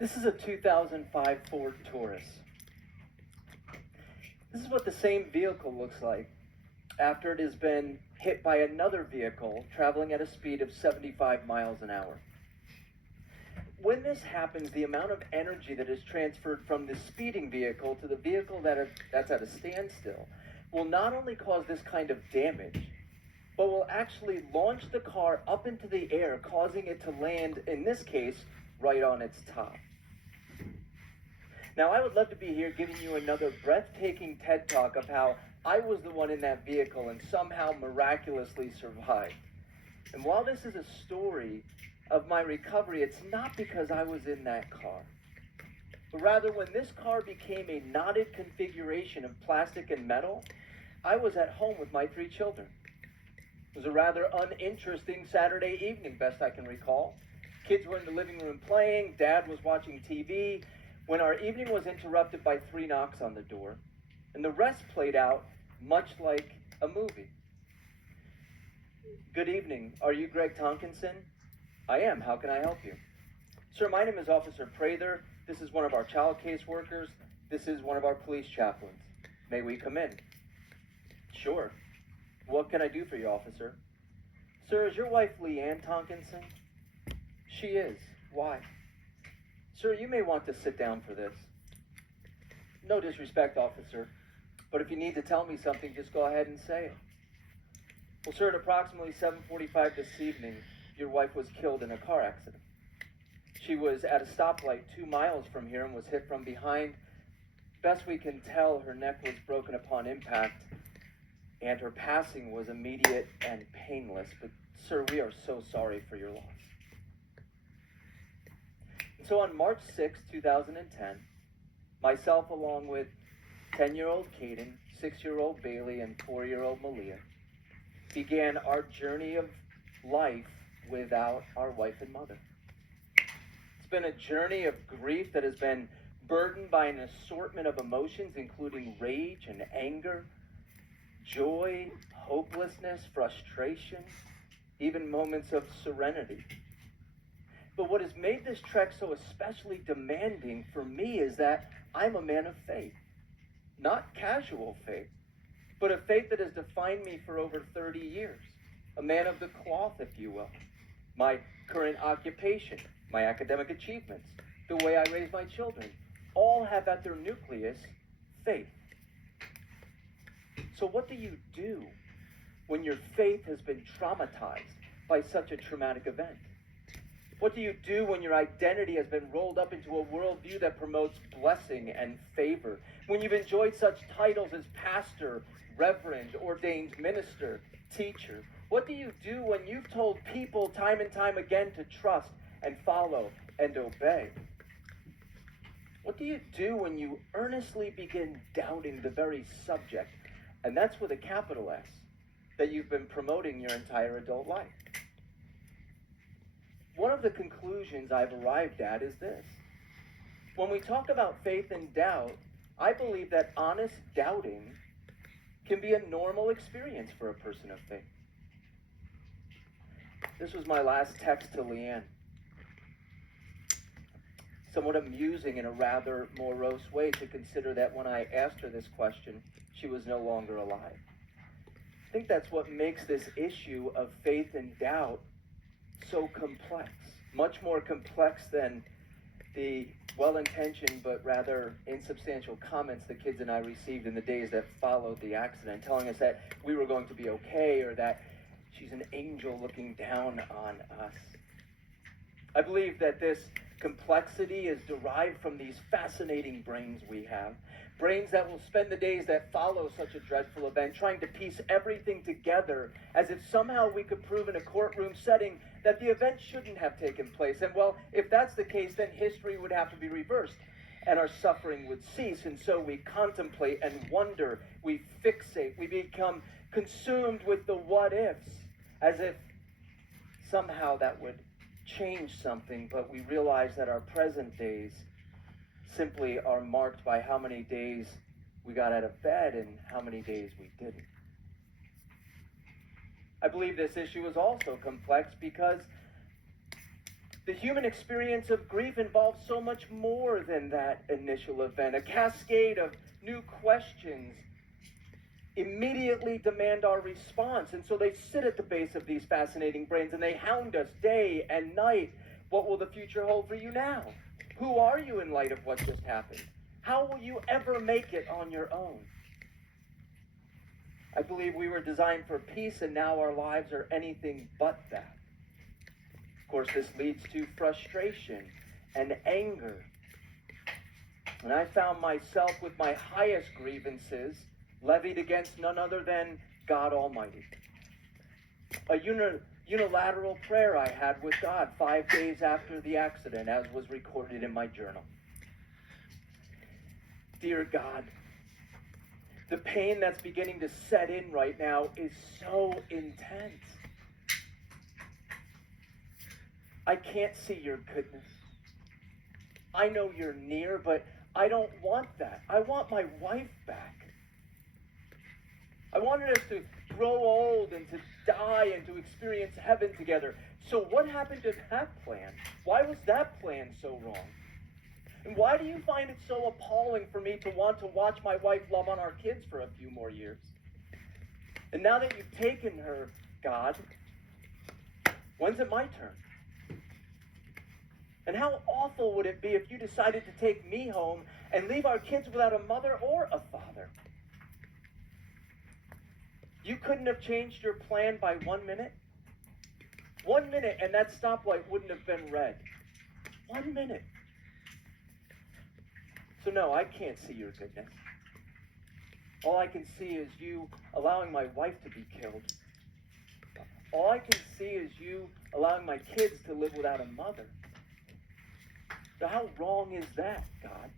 This is a 2005 Ford Taurus. This is what the same vehicle looks like after it has been hit by another vehicle traveling at a speed of 75 miles an hour. When this happens, the amount of energy that is transferred from the speeding vehicle to the vehicle that's at a standstill will not only cause this kind of damage, but will actually launch the car up into the air, causing it to land, in this case, right on its top. Now, I would love to be here giving you another breathtaking TED Talk of how I was the one in that vehicle and somehow miraculously survived. And while this is a story of my recovery, it's not because I was in that car. But rather, when this car became a knotted configuration of plastic and metal, I was at home with my 3 children. It was a rather uninteresting Saturday evening, best I can recall. Kids were in the living room playing, Dad was watching TV, when our evening was interrupted by 3 knocks on the door, and the rest played out much like a movie. Good evening. Are you Greg Tonkinson? I am. How can I help you? Sir, my name is Officer Prather. This is one of our child case workers. This is one of our police chaplains. May we come in? Sure. What can I do for you, officer? Sir, is your wife Leanne Tonkinson? She is. Why? Sir, you may want to sit down for this. No disrespect, officer, but if you need to tell me something, just go ahead and say it. Well, sir, at approximately 7:45 this evening, your wife was killed in a car accident. She was at a stoplight 2 miles from here and was hit from behind. Best we can tell, her neck was broken upon impact, and her passing was immediate and painless. But, sir, we are so sorry for your loss. And so on March 6, 2010, myself along with 10-year-old Caden, 6-year-old Bailey, and 4-year-old Malia began our journey of life without our wife and mother. It's been a journey of grief that has been burdened by an assortment of emotions, including rage and anger, joy, hopelessness, frustration, even moments of serenity. But what has made this trek so especially demanding for me is that I'm a man of faith. Not casual faith, but a faith that has defined me for over 30 years. A man of the cloth, if you will. My current occupation, my academic achievements, the way I raise my children, all have at their nucleus faith. So what do you do when your faith has been traumatized by such a traumatic event? What do you do when your identity has been rolled up into a worldview that promotes blessing and favor? When you've enjoyed such titles as pastor, reverend, ordained minister, teacher? What do you do when you've told people time and time again to trust and follow and obey? What do you do when you earnestly begin doubting the very subject, and that's with a capital S, that you've been promoting your entire adult life? One of the conclusions I've arrived at is this. When we talk about faith and doubt, I believe that honest doubting can be a normal experience for a person of faith. This was my last text to Leanne. Somewhat amusing in a rather morose way to consider that when I asked her this question, she was no longer alive. I think that's what makes this issue of faith and doubt so complex, much more complex than the well-intentioned but rather insubstantial comments the kids and I received in the days that followed the accident, telling us that we were going to be okay or that she's an angel looking down on us. I believe that this complexity is derived from these fascinating brains we have. Brains that will spend the days that follow such a dreadful event trying to piece everything together as if somehow we could prove in a courtroom setting that the event shouldn't have taken place. And well, if that's the case, then history would have to be reversed and our suffering would cease. And so we contemplate and wonder, we fixate, we become consumed with the what ifs as if somehow that would change something, but we realize that our present days simply are marked by how many days we got out of bed and how many days we didn't. I believe this issue is also complex because The human experience of grief involves so much more than that initial event. A cascade of new questions immediately demand our response. And so they sit at the base of these fascinating brains and they hound us day and night. What will the future hold for you now? Who are you in light of what just happened? How will you ever make it on your own? I believe we were designed for peace, and now our lives are anything but that. Of course, this leads to frustration and anger. And I found myself with my highest grievances levied against none other than God Almighty. A unilateral prayer I had with God 5 days after the accident, as was recorded in my journal. Dear God, the pain that's beginning to set in right now is so intense. I can't see your goodness. I know you're near, but I don't want that. I want my wife back. I wanted us to grow old and to die and to experience heaven together. So what happened to that plan? Why was that plan so wrong? And why do you find it so appalling for me to want to watch my wife love on our kids for a few more years? And now that you've taken her, God, when's it my turn? And how awful would it be if you decided to take me home and leave our kids without a mother or a father? You couldn't have changed your plan by 1 minute? 1 minute, and that stoplight wouldn't have been red. 1 minute. So no, I can't see your goodness. All I can see is you allowing my wife to be killed. All I can see is you allowing my kids to live without a mother. So how wrong is that, God?